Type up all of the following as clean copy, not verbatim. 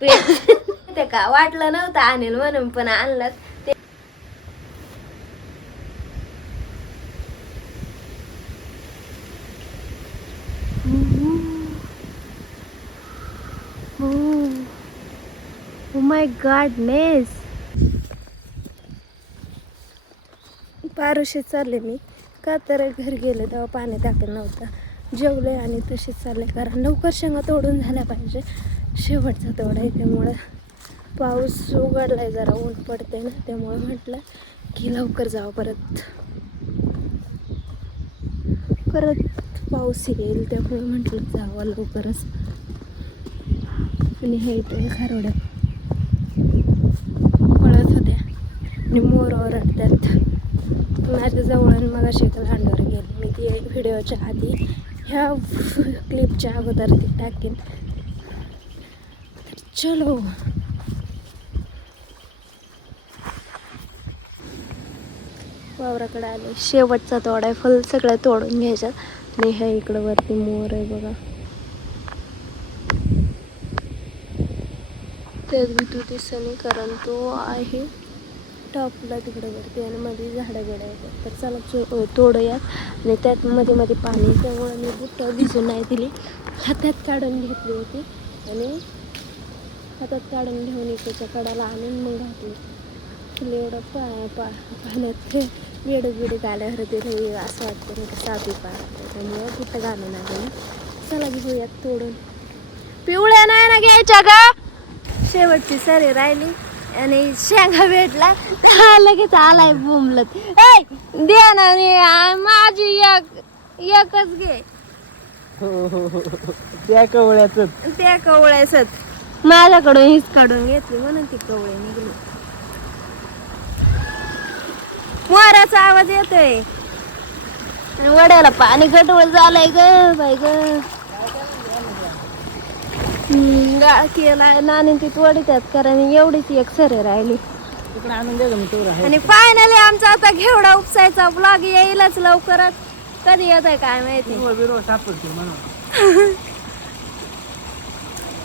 ते का वाटलं नव्हतं आणेल म्हणून पण आणलं. Oh my godness. पारुशीत चालले मी का तर घर गेले तेव्हा पाणी टाकलं नव्हतं. जेवले आणि तशीच चालले कारण लवकर शेंगा तोडून झाल्या पाहिजे. शेवटचा तोडा आहे त्यामुळं पाऊस उघडलाय जरा ऊन पडते ना त्यामुळे म्हटलं की लवकर जावं. परत पाऊस येईल त्यामुळे म्हटलं जावं लवकरच. आणि हे इथे खारोड्या पळत होत्या आणि मोर ओरडतात माझ्या जवळ. मग शेतात अंडोर गेले मी ती व्हिडिओच्या आधी ह्या क्लिपच्या अगोदर ती टाकेन. चलो वावराकडे आले. शेवटचा तोडा आहे. फुल सगळं तोडून घ्यायच्यात. आणि ह्या इकडं वरती मोर आहे बघा. तेच भीतू दिसणे कारण तो आहे टॉपला तिकडे वरती आणि मध्ये झाडं गड आहेत. तर चला तोडूयात. आणि त्यात मध्ये मध्ये पाणी त्यामुळे मी बुट्ट भिजून नाही दिली. हातात काढून घेतली होती आणि हातात काढून घेऊन इकडच्या कडाला आणून मग घातली. फुले एवढं पाण्यात वेडच आल्यावर ते असं वाटतं नाही का साधी पाहत त्यामुळं बुट्ट घालून आले. चला घेऊयात तोडून. पिवळ्या नाही ना घ्यायच्या ग. शेवटची सरी राहिली आणि शेंगा भेटला लगेच आलाय बोंबलत. द्या ना माझी एकच घे. त्या कवळ्याच माझ्याकडून हीच काढून घेतली म्हणून ती कवळे निघली. मोराचा आवाज येतोय आणि वड्याला पाणी गडवळ झालंय ग बाई ग. गाळ केला नाणी ती तोडीतात कारण एवढीच एक सरे राहिली. आणि फायनली आमचा आता घेवडा उपसायचा ब्लॉग येईलच लवकरच. कधी येत आहे काय माहिती.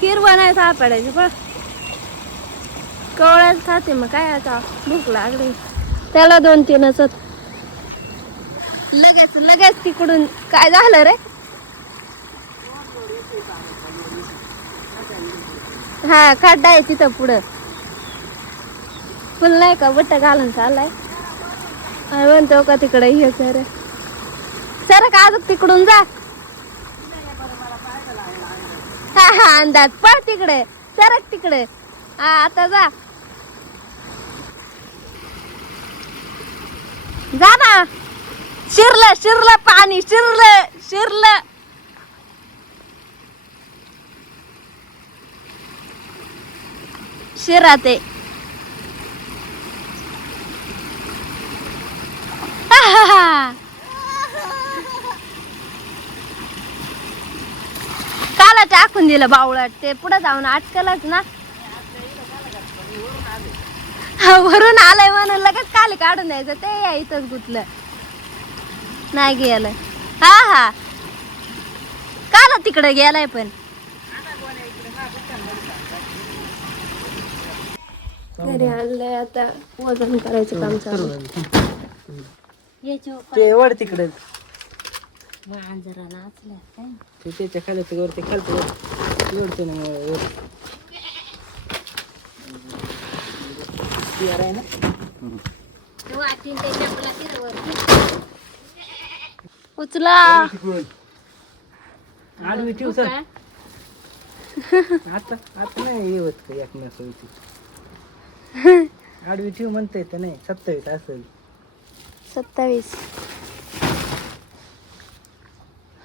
हिरवा नाही सापडायची पण कवळ्याच खाते. मग काय आता भूक लागली त्याला 2-3च लगेच तिकडून काय झालं रे. हा खड्डा आहे तिथं पुढं. फुल नाही का बट्ट घालून चाललाय म्हणतो का तिकडे हे कर सर का अजून तिकडून जा. हा अंदाज पळ तिकडे सरक तिकडे. हा आता जा ना. शिरलं पाणी शिरलं. शिराते काला टाकून दिलं बावळट. ते पुढे जाऊन अटकलच ना. वरून आलंय म्हणून लगेच काली काढून द्यायचं. ते या इथंच गुतलं नाही गेलं. हा काला तिकडे गेलाय पण घरी आणलंय. आता वजन करायचं काम चालू. वड तिकडे त्याच्या खाली वरती खालतो एवढतो ना उचला आडवी ठेव सर. आता नाही येवत का एकमेकांची आडवी ठेव म्हणता येत नाही. 27 असेल 27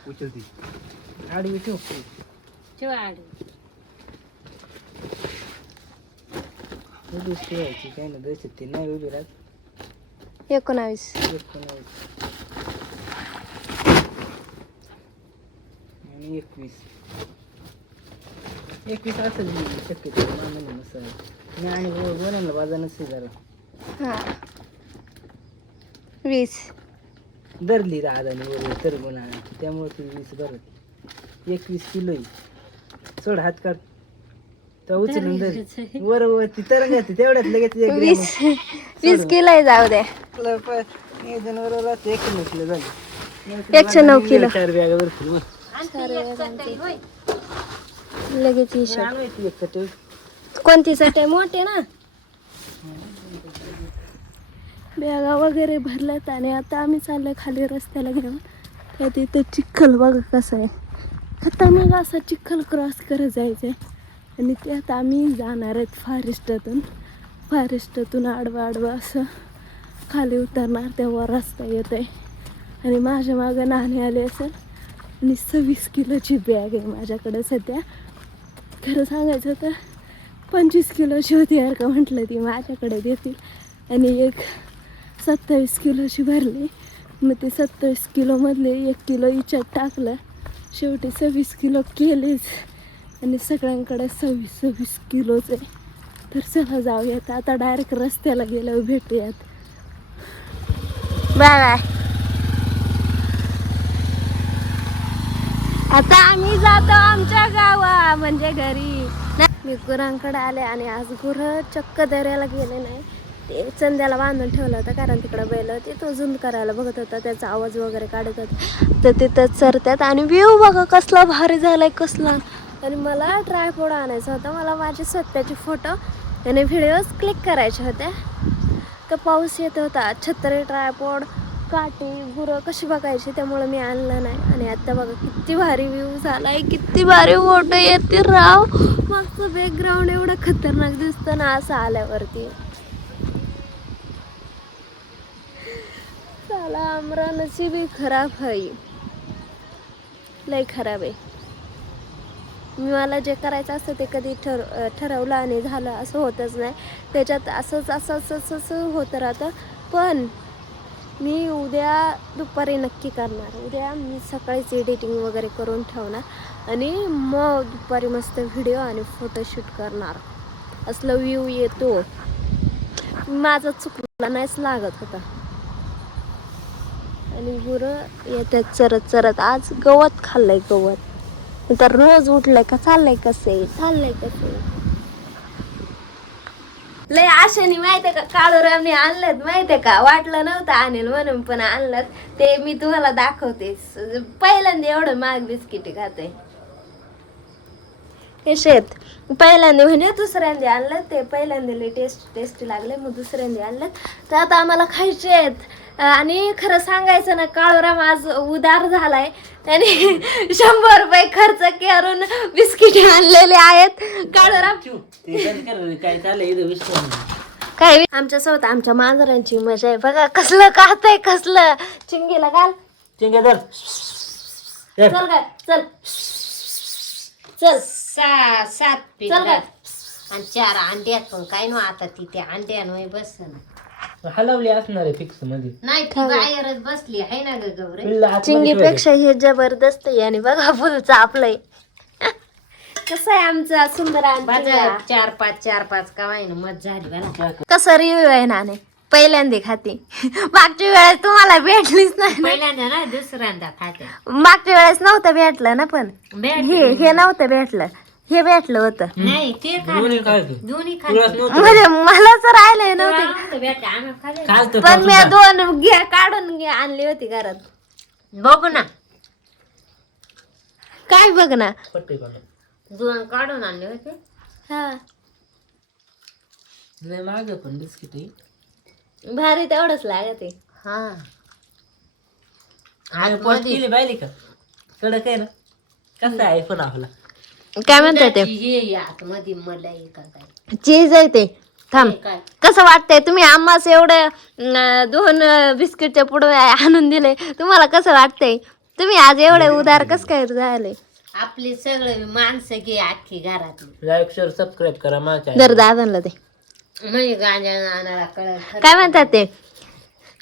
उचलती आडवी ठेव उभीच ठेवायची काही ना द्यायची. ती नाही उभी राहत. 19 आणि 21 असेल शक्यतो मामाने नसेल. मी आणि बोलायला बाजा नसेल जरा. हा 20 धरली दादाने बरोबर तर गुन्हा त्यामुळे ती 20 भरत. 21 किलो सोड हात काढ तर उचलून धर वर ती तरंग येते तेवढ्यात लगेच 1 ग्रॅम 20 किलो जाऊ द्या. नियोजन बरोबर 1 किलो झालं 109 किलो 4 बॅगा भरतील मग लगेच हिशोब. आणवायची एक कटे कोणती सटे मोठे ना. बॅगा वगैरे भरल्यात आणि आता आम्ही चाललोय खाली रस्त्याला घेऊन. त्यात इथं चिखल बघा कसं आहे. खतरनाक असा चिखल क्रॉस करत जायचं आहे आणि त्यात आम्ही जाणार आहेत फॉरेस्टातून आडवा असं खाली उतरणार तेव्हा रस्ता येत आहे. आणि माझ्या मागं नाणे आले असेल आणि 26 किलोची बॅग आहे माझ्याकडे सध्या. खरं सांगायचं तर 25 किलोची होती यार का म्हटलं ती माझ्याकडे देतील आणि एक 27 किलोची भरली. मग ते 27 किलोमधले 1 किलो हिच्यात टाकलं. शेवटी 26 किलो केलेच आणि सगळ्यांकडे 26 किलोच आहे. तर चला जाऊयात आता डायरेक्ट रस्त्याला गेल्यावर भेटूयात. Bye bye. आता आम्ही जातो आमच्या गावा म्हणजे घरी. मी गुरांकडे आले आणि आज गुरं चक्क दर्याला गेले नाही. ते चंद्याला बांधून ठेवलं होतं कारण तिकडं बैल होती तो झुंद करायला बघत होता. त्याचा आवाज वगैरे काढत होता तर तिथं चरतात. आणि व्ह्यू बघा कसला भारी झालाय कसला. आणि मला ट्रायपॉड आणायचा होता. मला माझे स्वतःचे फोटो आणि व्हिडिओज क्लिक करायचे होते. तर पाऊस येत होता. छत्री ट्रायपॉड काठी गुरं कशी बघायची त्यामुळे मी आणलं नाही. आणि आता बघा किती भारी व्ह्यू झालाय किती भारी फोटो येते राव. मागचं बॅकग्राऊंड एवढं खतरनाक दिसतं ना असं आल्यावरती. साला आमरा नसीबी खराब है लय खराब आहे. मला जे करायचं असतं ते कधी ठरवलं आणि झालं असं होतच नाही. त्याच्यात असं होतं राहतं. पण मी उद्या दुपारी नक्की करणार. उद्या मी सकाळीच एडिटिंग वगैरे करून ठेवणार आणि मग दुपारी मस्त व्हिडिओ आणि फोटोशूट करणार. असलं व्ह्यू येतो. माझं चुकलं नाहीच लागत होता. आणि गुरं येतात चरत आज गवत खाल्लंय गवत. तर रोज उठलंय का चाललंय कसे लय आशेने माहितीये का काळूरामने आणलं माहितीये का. वाटलं नव्हतं आणेल म्हणून पण आणलं. ते मी तुम्हाला दाखवते. पहिल्यांदा एवढं महाग बिस्किट खाते हे शेत. पहिल्यांदा म्हणजे दुसऱ्यांदा आणलं ते पहिल्यांदा लय टेस्टी लागले मग दुसऱ्यांदा आणलं. तर आता आम्हाला खायचे आहेत. आणि खरं सांगायचं ना काळूराम आज उदार झालाय. त्याने 100 रुपये खर्च करून बिस्किट आणलेले आहेत. काळूराम काय आमच्यासोबत आमच्या मांजरांची मजा आहे बघा. कसलं खातंय कसलं. चिंगीला घाल चिंगेदर चल काय चल 7 चल काय. आणि 4 अंड्यात पण काय नो आता ती त्या अंड्यानं बस हलवली असणार आहे फिक्स मध्ये नाही ती बाहेरच बसली आहे ना ग गौरे. चिंगीपेक्षा हे जबरदस्त आहे. आणि बघा फुलचं आपलंय कसं आहे आमचा सुंदर. बाजार 4-5 कवायन मत झाली बरं. कसं रिव्ह्यू आहे नाने पहिल्यांदा खाते. मागच्या वेळेस तुम्हाला भेटलीच नाही. पहिल्यांदा ना दुसऱ्यांदा खाते. मागच्या वेळेस नव्हतं भेटलं ना पण हे नव्हतं भेटलं. हे भेटलं होतं नाही ते दोन्ही खाते म्हणजे मला तर राहिलंय नव्हते. पण मी 2 काढून आणली होती घरात. बघू ना काय बघ ना 2 काढून आणले होते. हा माग पण बिस्किट भारी तेवढंच लागत आहे. हा बायली का कडक आहे ना कसं आहे पण आपला काय म्हणतात ते हे आतमध्ये मलाई का काय चीज आहे ते. थांब काय कसं वाटतंय तुम्ही आम्हास एवढं 2 बिस्किटचे पुढे आणून दिले. तुम्हाला कसं वाटतंय. तुम्ही आज एवढे उदार कसं काय झाले. आपले सगळे माणसं घे अख्खी घरातली. लाईक शेअर सबस्क्राईब करा माझ्या जर दादांना ते म्हणजे गांजा आणायला कळत काय म्हणतात ते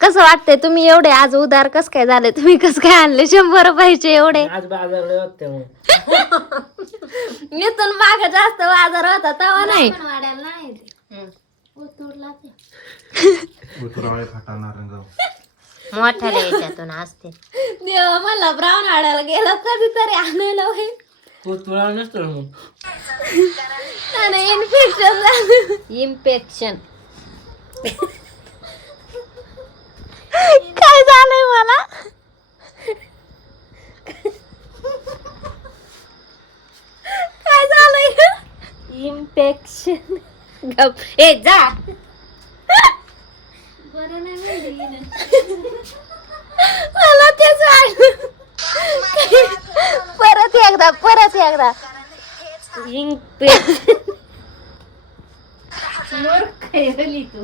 कसं वाटतंय. तुम्ही एवढे आज उदार कसं काय झाले. तुम्ही कसं काय आणले 100 रुपयाचे एवढे. आज बाजार होते मग इथून माग जास्त बाजार होता तेव्हा नाही. वाड्याला नाही उतरला ते मोठ्याला याच्यातून असते. देवा मला ब्राऊन आडायला गेलं कधीतरी आणायला होईल. तुला नसतो मग नाही इन्फेक्शन झालं. इन्फेक्शन. काय झालंय मला? काय झालंय? इन्फेक्शन. गप ए जा. मला तेच वाटलं. परत एकदा इन्फेक्शन. मूर्ख आहे हल्ली तू.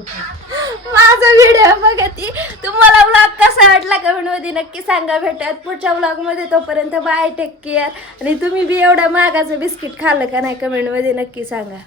माझा व्हिडिओ बघा ती. तुम्हाला व्लॉग कसा वाटला कमेंट मध्ये नक्की सांगा. भेटूयात पुढच्या व्लॉग मध्ये. तोपर्यंत बाय, टेक केअर. आणि तुम्ही बी एवढं महागाचं बिस्किट खाल्लं का नाही कमेंट मध्ये नक्की सांगा.